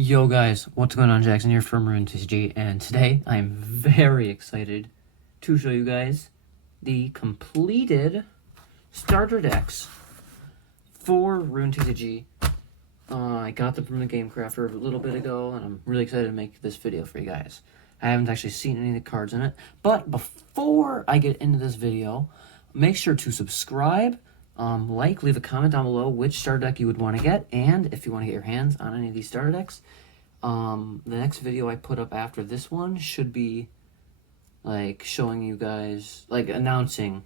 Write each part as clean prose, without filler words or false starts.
Yo guys, what's going on? Jackson here from Rune TCG, and today I'm very excited to show you guys the completed starter decks for Rune TCG. I got them from the Gamecrafter a little bit ago, and I'm really excited to make this video for you guys. I haven't actually seen any of the cards in it, but before I get into this video, make sure to subscribe, leave a comment down below which starter deck you would want to get, and if you want to get your hands on any of these starter decks. The next video I put up after this one should be like showing you guys, like announcing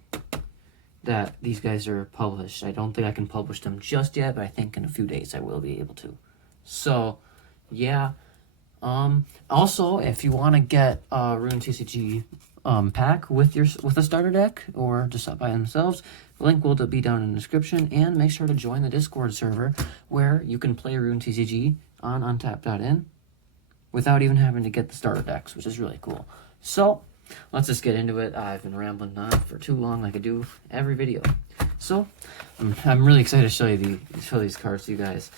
that these guys are published. I don't think I can publish them just yet, but I think in a few days I will be able to. So yeah. Also, if you want to get a Rune TCG pack with a starter deck, or just up by themselves, the link will be down in the description. And make sure to join the Discord server where you can play Rune TCG on untap.in without even having to get the starter decks, which is really cool. So let's just get into it. I've been rambling on for too long, like I do every video. So I'm really excited to show these cards to you guys.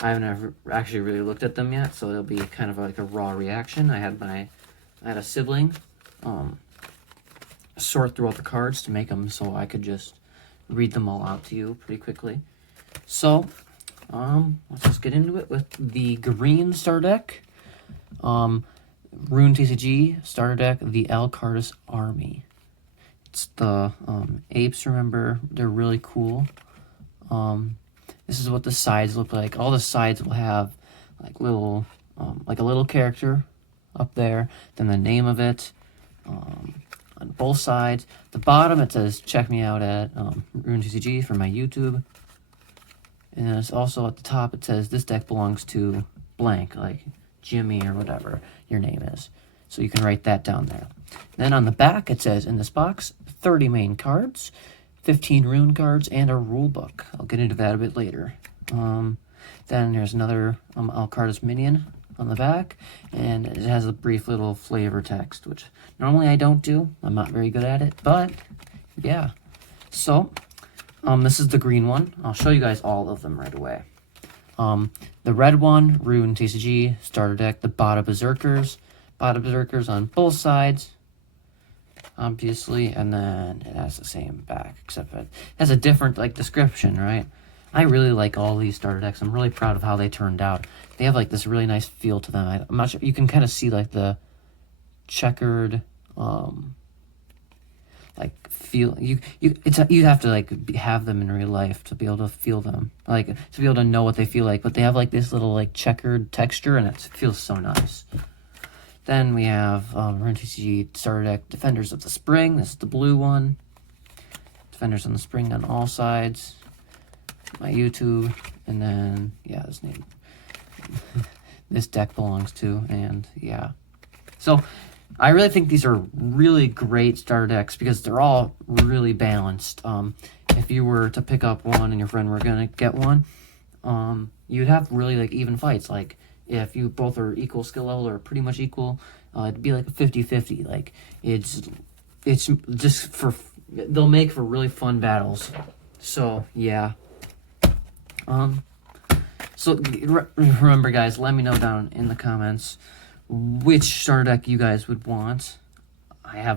I haven't actually really looked at them yet, so it'll be kind of like a raw reaction. I had a sibling sort through all the cards to make them so I could just read them all out to you pretty quickly. So let's just get into it with the green starter deck. Rune TCG starter deck, the Alcardis Army. It's the apes. Remember, they're really cool. This is what the sides look like. All the sides will have like little, like a little character up there, then the name of it on both sides. The bottom, it says check me out at Rune TCG for my YouTube. And it's also at the top, it says this deck belongs to blank, like Jimmy or whatever your name is. So you can write that down there. Then on the back, it says in this box, 30 main cards, 15 rune cards, and a rule book. I'll get into that a bit later. Then there's another Alcardis minion on the back, and it has a brief little flavor text, which normally I don't do. I'm not very good at it, but yeah. So this is the green one. I'll show you guys all of them right away. The red one, Rune TCG starter deck, the Bada Berserkers. Bada Berserkers on both sides, obviously, and then it has the same back, except it has a different description, right? I really like all these starter decks. I'm really proud of how they turned out. They have like this really nice feel to them. I'm not sure, you can kind of see like the checkered feel. You have to have them in real life to be able to feel them, to be able to know what they feel like. But they have like this little checkered texture, and it feels so nice. Then we have Rune TCG starter deck, Defenders of the Spring. This is the blue one. Defenders on the Spring on all sides. My YouTube, and then yeah, this name this deck belongs to, and yeah. So I really think these are really great starter decks because they're all really balanced. If you were to pick up one and your friend were gonna get one, you'd have really even fights. Like if you both are equal skill level or pretty much equal, it'd be like a 50-50. It's just they'll make for really fun battles. So yeah. So remember, guys, let me know down in the comments which starter deck you guys would want. I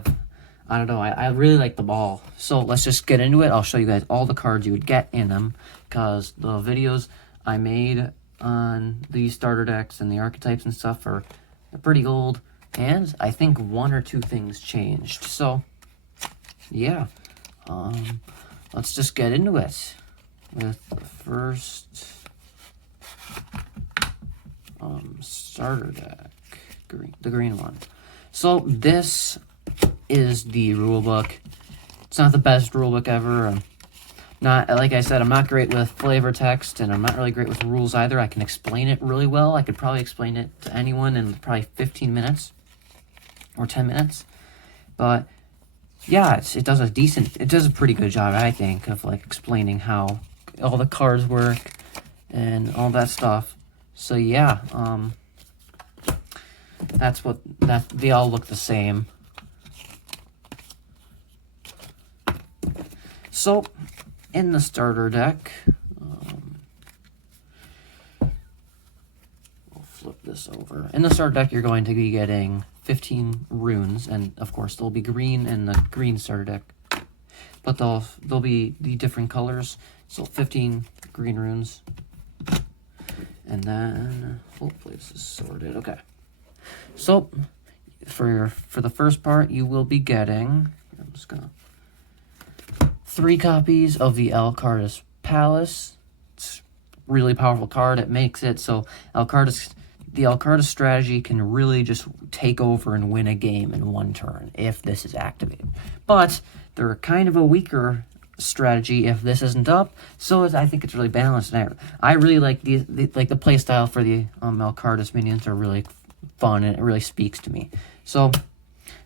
don't know, I really like them all. So let's just get into it. I'll show you guys all the cards you would get in them, because the videos I made on these starter decks and the archetypes and stuff are pretty old, and I think one or two things changed. So yeah, let's just get into it with the first starter deck, the green one. So this is the rule book. It's not the best rule book ever. Not, like I said, I'm not great with flavor text, and I'm not really great with rules either. I can explain it really well. I could probably explain it to anyone in probably 15 minutes or 10 minutes. But yeah, it does a pretty good job, I think, of explaining how all the cards work and all that stuff. So yeah, they all look the same. So in the starter deck, flip this over. In the starter deck, you're going to be getting 15 runes, and of course, there'll be green in the green starter deck. But they'll be the different colors. So 15 green runes. And then hopefully this is sorted. Okay. So for the first part, you will be getting, I'm just gonna, 3 copies of the Alcardus Palace. It's a really powerful card. It makes it so the Alcardus strategy can really just take over and win a game in one turn if this is activated. But they're kind of a weaker strategy if this isn't up, so I think it's really balanced. And I really like the play style for the Alcardus minions are really fun, and it really speaks to me. So,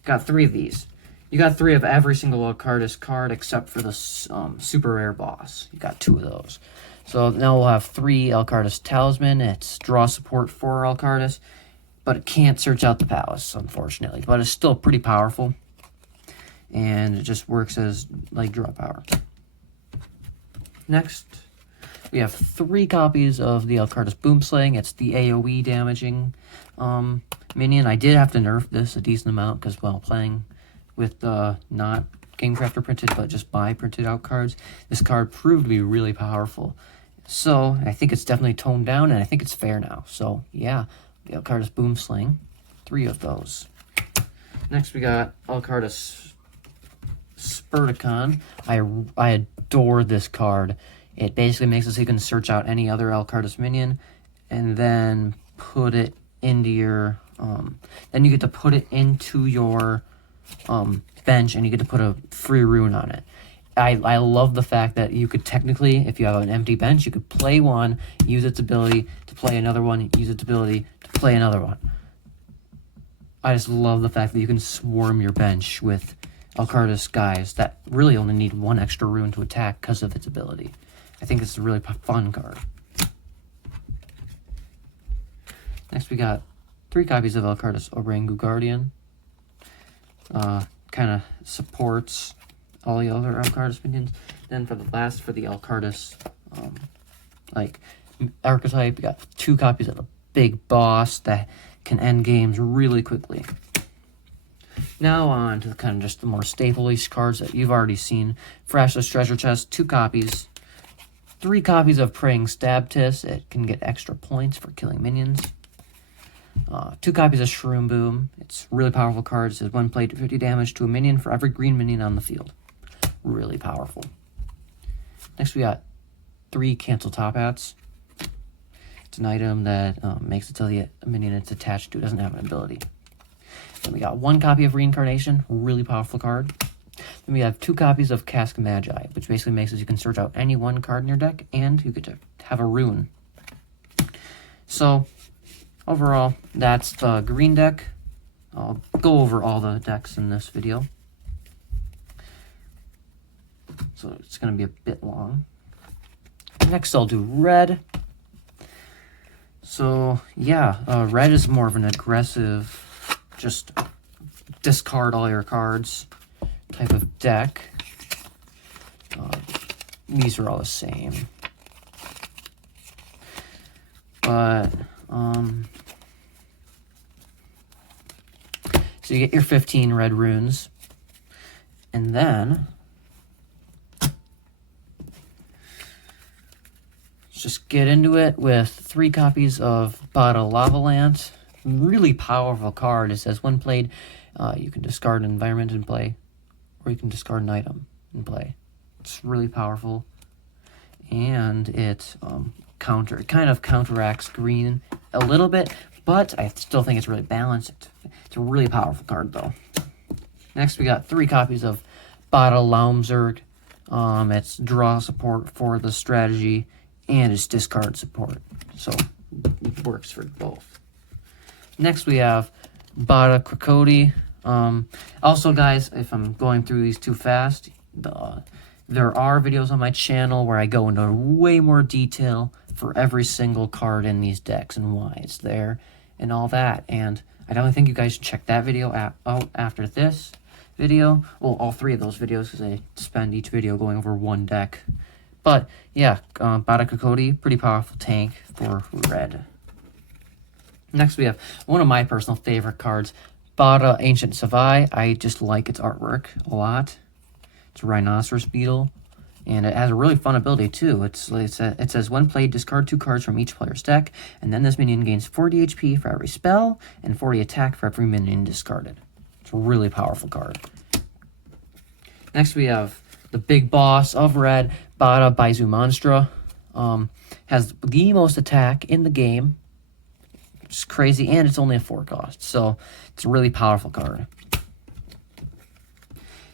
got 3 of these. You got 3 of every single Alcardus card except for the super rare boss. You got 2 of those. So now we'll have 3 Alcardus Talisman. It's draw support for Alcardus, but it can't search out the palace, unfortunately. But it's still pretty powerful, and it just works as like draw power. Next, we have 3 copies of the Alcardus Boomslang. It's the AoE damaging minion. I did have to nerf this a decent amount because while playing with not Gamecrafter printed, but just buy printed out cards, this card proved to be really powerful. So I think it's definitely toned down, and I think it's fair now. So yeah, the Alcardus Boomslang, 3 of those. Next, we got Alcardus Spurticon. I adore this card. It basically makes it so you can search out any other Alcardus minion and then put it into your then you get to put it into your bench, and you get to put a free rune on it. I love the fact that you could technically, if you have an empty bench, you could play one, use its ability to play another one, use its ability to play another one. I just love the fact that you can swarm your bench with Alcardus guys that really only need 1 extra rune to attack because of its ability. I think it's a really fun card. Next, we got 3 copies of Alcardus Orangu Guardian. Kind of supports all the other Alcardus minions. Then for the last, for the Alcardus archetype, we got 2 copies of the big boss that can end games really quickly. Now on to kind of just the more staple-ish cards that you've already seen. Frashless Treasure Chest, 2 copies. 3 copies of Praying Stabtis. It can get extra points for killing minions. 2 copies of Shroom Boom. It's a really powerful card. It says when played, 50 damage to a minion for every green minion on the field. Really powerful. Next, we got 3 Cancel Top Hats. It's an item that makes it so the minion it's attached to doesn't have an ability. Then we got 1 copy of Reincarnation. Really powerful card. Then we have 2 copies of Cask Magi, which basically makes it so you can search out any 1 card in your deck, and you get to have a rune. So, overall, that's the green deck. I'll go over all the decks in this video, so it's going to be a bit long. Next, I'll do red. So, yeah, red is more of an aggressive, just discard all your cards type of deck. These are all the same. But, so you get your 15 red runes, and then let's just get into it with 3 copies of Bada Lavalant. Really powerful card. It says when played, you can discard an environment and play, or you can discard an item and play. It's really powerful, and it kind of counteracts green a little bit, but I still think it's really balanced. It's a really powerful card, though. Next, we got 3 copies of Bada Laumzerg. It's draw support for the strategy, and it's discard support, so it works for both. Next, we have Bada Krakoti. Also, guys, if I'm going through these too fast, there are videos on my channel where I go into way more detail for every single card in these decks and why it's there and all that. And I definitely think you guys should check that video out after this video. Well, all 3 of those videos, because I spend each video going over 1 deck. But, yeah, Bada Krakoti, pretty powerful tank for red. Next, we have one of my personal favorite cards, Bada Ancient Savai. I just like its artwork a lot. It's a rhinoceros beetle, and it has a really fun ability too. It says when played, discard 2 cards from each player's deck, and then this minion gains 40 HP for every spell and 40 attack for every minion discarded. It's a really powerful card. Next, we have the big boss of red, Bada Baizu Monstra. Has the most attack in the game. It's crazy, and it's only a 4 cost, so it's a really powerful card.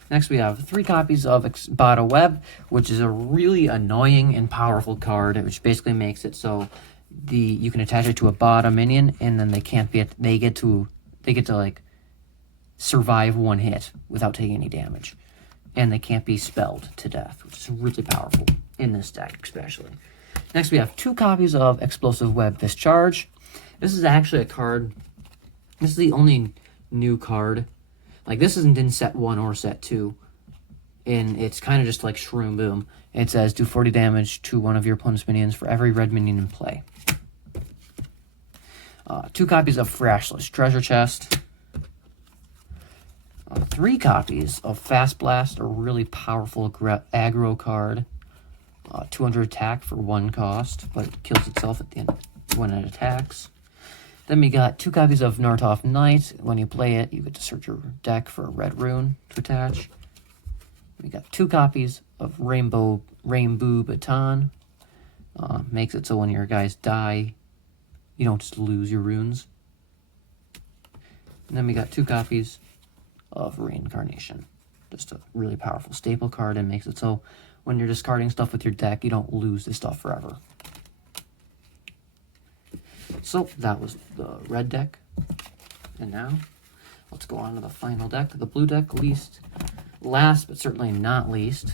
Next, we have 3 copies of Bada Web, which is a really annoying and powerful card, which basically makes it so you can attach it to a Bada minion, and then they get to like survive 1 hit without taking any damage, and they can't be spelled to death, which is really powerful in this deck, especially. Next, we have 2 copies of Explosive Web Discharge. This is actually a card. This is the only new card. Like, this isn't in set 1 or set 2. And it's kind of just like Shroom Boom. It says, do 40 damage to one of your opponent's minions for every red minion in play. 2 copies of Thrashless Treasure Chest. 3 copies of Fast Blast, a really powerful aggro card. 200 attack for 1 cost, but it kills itself at the end when it attacks. Then we got 2 copies of Nartov Knight. When you play it, you get to search your deck for a red rune to attach. We got 2 copies of Rainbow Baton. Makes it so when your guys die, you don't just lose your runes. And then we got 2 copies of Reincarnation. Just a really powerful staple card, and makes it so when you're discarding stuff with your deck, you don't lose this stuff forever. So that was the red deck. And now let's go on to the final deck, the blue deck. Last but certainly not least.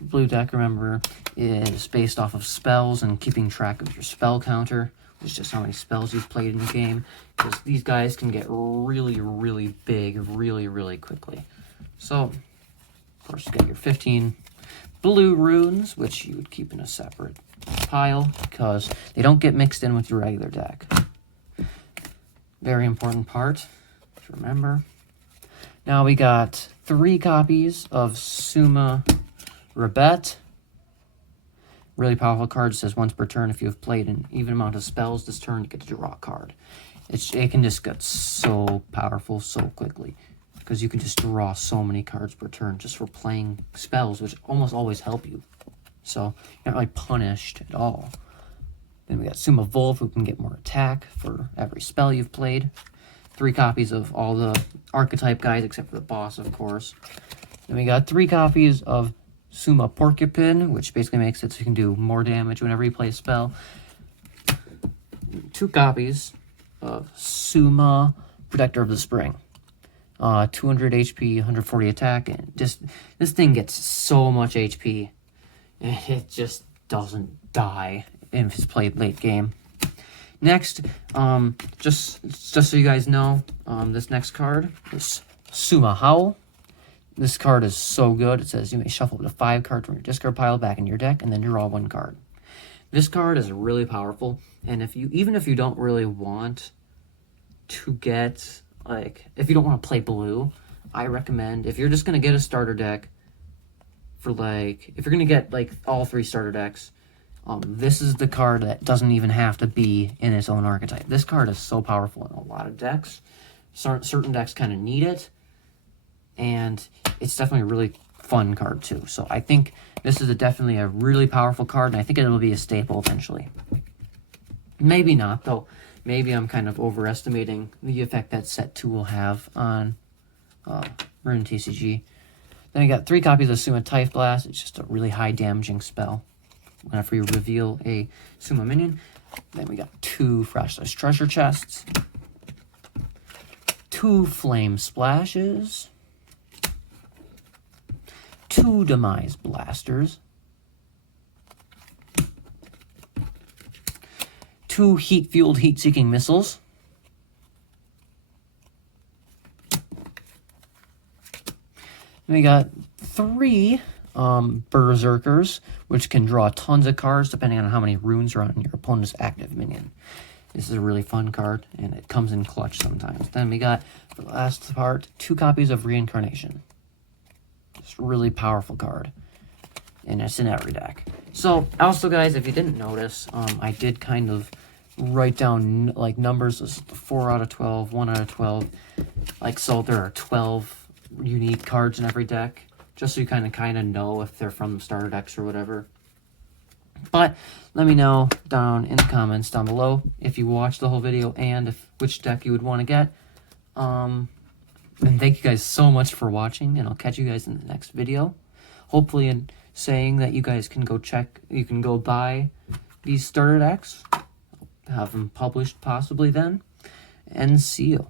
Blue deck, remember, is based off of spells and keeping track of your spell counter, which is just how many spells you've played in the game, because these guys can get really, really big really, really quickly. So, of course, you got your 15 blue runes, which you would keep in a separate pile, because they don't get mixed in with your regular deck. Very important part to remember. Now we got 3 copies of Summa Rebet. Really powerful card. It says once per turn, if you have played an even amount of spells this turn, you get to draw a card. It can just get so powerful so quickly, because you can just draw so many cards per turn just for playing spells, which almost always help you. So you're not really punished at all. Then we got Summa Wolf, who can get more attack for every spell you've played. 3 copies of all the archetype guys, except for the boss, of course. Then we got 3 copies of Summa Porcupine, which basically makes it so you can do more damage whenever you play a spell. 2 copies of Summa Protector of the Spring. 200 HP, 140 attack, and just this thing gets so much HP, and it just doesn't die if it's played late game. Next, just so you guys know, this next card is Summa Howl. This card is so good. It says you may shuffle up to 5 cards from your discard pile back in your deck, and then draw 1 card. This card is really powerful, and even if you don't really want to get, like, if you don't want to play blue, I recommend, if you're just going to get a starter deck for, like, if you're going to get, like, all 3 starter decks, this is the card that doesn't even have to be in its own archetype. This card is so powerful in a lot of decks. Certain decks kind of need it, and it's definitely a really fun card too. So I think this is definitely a really powerful card, and I think it'll be a staple eventually. Maybe not, though. Maybe I'm kind of overestimating the effect that set 2 will have on Rune TCG. Then I got 3 copies of Summa Typh Blast. It's just a really high damaging spell whenever you reveal a Summa minion. Then we got 2 Thrashless Treasure Chests, 2 Flame Splashes, 2 Demise Blasters, 2 Heat-Fueled Heat-Seeking Missiles, we got 3 Berserkers, which can draw tons of cards depending on how many runes are on your opponent's active minion. This is a really fun card, and it comes in clutch sometimes. Then we got, for the last part, 2 copies of Reincarnation. It's a really powerful card, and it's in every deck. So, also, guys, if you didn't notice, I did kind of write down, like, numbers. This is 4 out of 12, 1 out of 12. Like, so there are 12 unique cards in every deck, just so you kind of know if they're from the starter decks or whatever. But let me know down in the comments down below if you watched the whole video and which deck you would want to get. And thank you guys so much for watching, and I'll catch you guys in the next video. Hopefully in saying that you guys can go buy these starter decks, have them published possibly then, and see you.